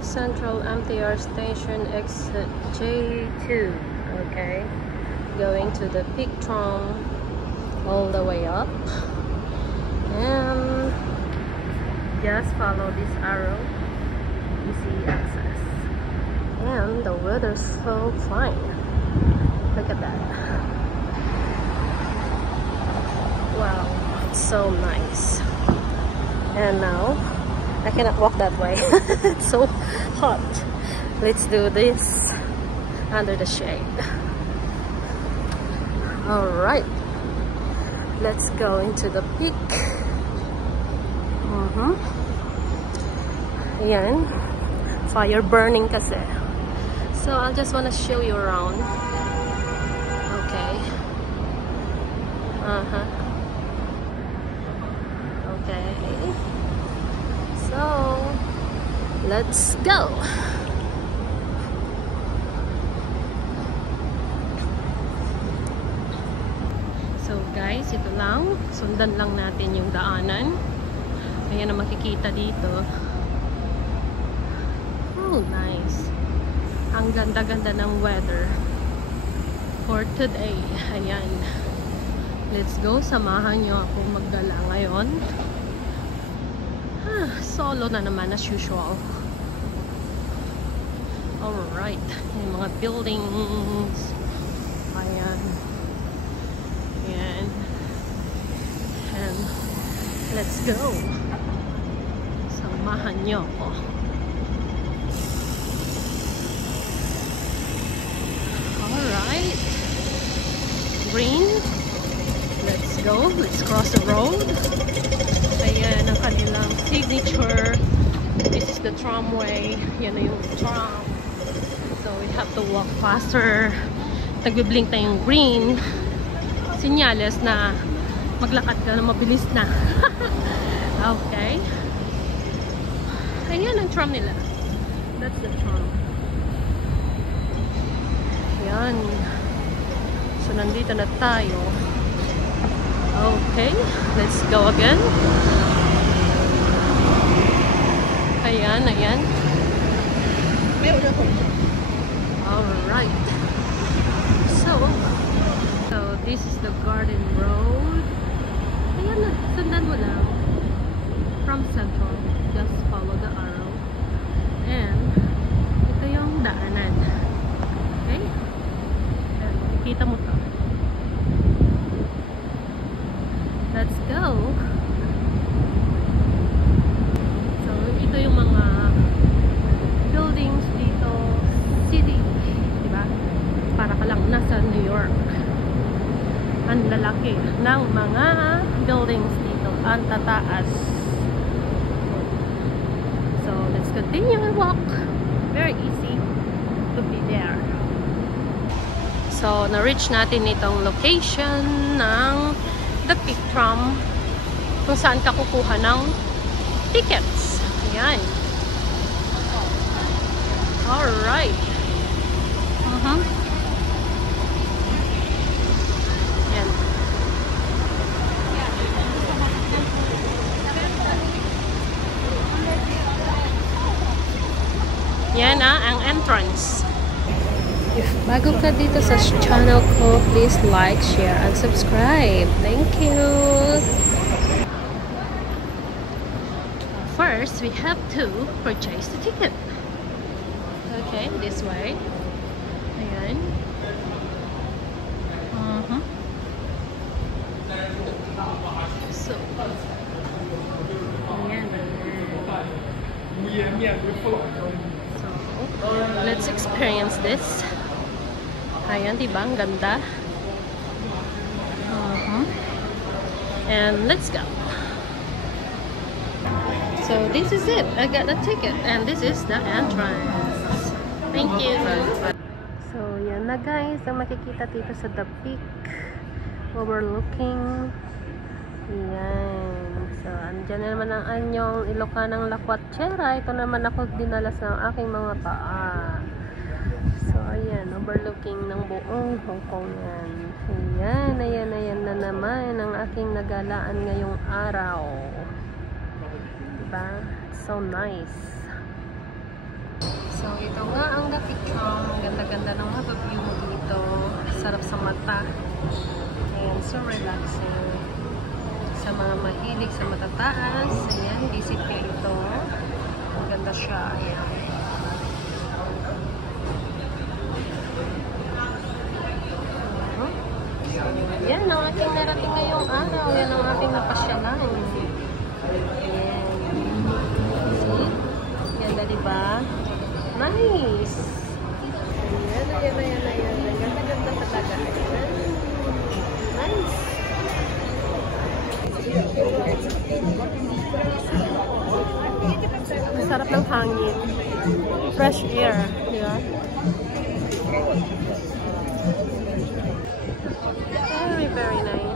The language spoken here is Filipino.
Central MTR Station exit J2. Okay, going to the Peak Tram all the way up, and just follow this arrow, easy access. And the weather's so fine. Look at that. Wow, it's so nice. And now I cannot walk that way. It's so hot. Let's do this under the shade. Alright, let's go into the peak. Ayan, fire burning kasi. So I just wanna show you around. Okay. Okay. So let's go. So guys, ito lang. Sundan lang natin yung daanan. Ayan ang makikita dito. Oh, nice. Ang ganda-ganda ng weather for today. Ayan. Let's go. Samahan nyo ako maggala ngayon. Solo na naman as usual. Alright. Yung mga buildings. Ayan. Ayan. And let's go. Samahan nyo ako. Alright. Green. Let's go. Let's cross the road. Ayan ang kanilang signature. This is the tramway. Yan na yung tram. So we have to walk faster. Nagbiblink na yung green. Sinyales na maglakad ka na mabilis na. Okay. Ayan ang tram nila. That's the tram. Ayan. So nandito na tayo. Okay, let's go again. Ayan, ayan. Alright. So this is the Garden Road. Ayan na, sundan mo lang. From Central, just follow the arrow. And ito yung daanan. Okay? Ayan, makikita mo to. Let's go. So, ito yung mga buildings dito, city, diba? Para ka lang nasa New York. Ang lalaki ng mga buildings dito, ang tataas. So, let's continue and walk. Very easy to be there. So, na-reach natin itong location ng the Peak Tram, kung saan ka kukuha ng tickets. Ayan. Alright. Ayan. Yan ang entrance. If bago ka dito sa channel ko, please like, share, and subscribe. Thank you! First, we have to purchase the ticket. Okay, this way. Ayan. So, ayan. So, let's experience this. Ayan, diba? Ang ganda. And let's go. So, this is it. I got the ticket. And this is the entrance. Thank you. So, yan na guys. Ang makikita dito sa The Peak. Overlooking. Ayan. So, andyan na naman ang anyong Ilocanang Lakwatchera. Ito naman ako dinalas ng aking mga paa. So, ayan, overlooking ng buong Hong Kong yan. Ayan, ayan, ayan na naman ang aking nagalaan ngayong araw. Diba? So nice. Ganda-ganda ng mga view dito. Sarap sa mata. Ayan, so relaxing. Sa mga mahilig sa matataas, ayan, visit nyo ito. Maganda siya. Ayan. Yan ang ating narating ngayong araw. Yan ang ating napasyalan. Yan. See? Ganda, diba? Nice! Ayan. Ganda talaga. Nice! Ang sarap ng hangin. Fresh air. Diba? Very nice.